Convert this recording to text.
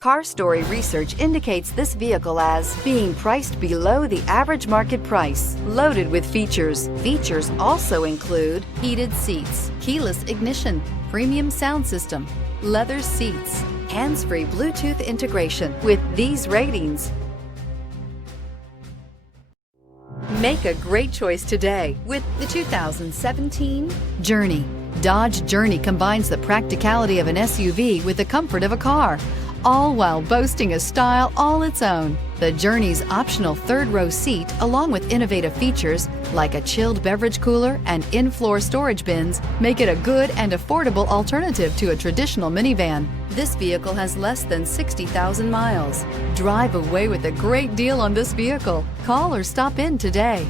Car Story research indicates this vehicle as being priced below the average market price, loaded with features. Features also include heated seats, keyless ignition, premium sound system, leather seats, hands-free Bluetooth integration. With these ratings, make a great choice today with the 2017 Journey. Dodge Journey combines the practicality of an SUV with the comfort of a car, all while boasting a style all its own. The Journey's optional third-row seat, along with innovative features like a chilled beverage cooler and in-floor storage bins, make it a good and affordable alternative to a traditional minivan. This vehicle has less than 60,000 miles. Drive away with a great deal on this vehicle. Call or stop in today.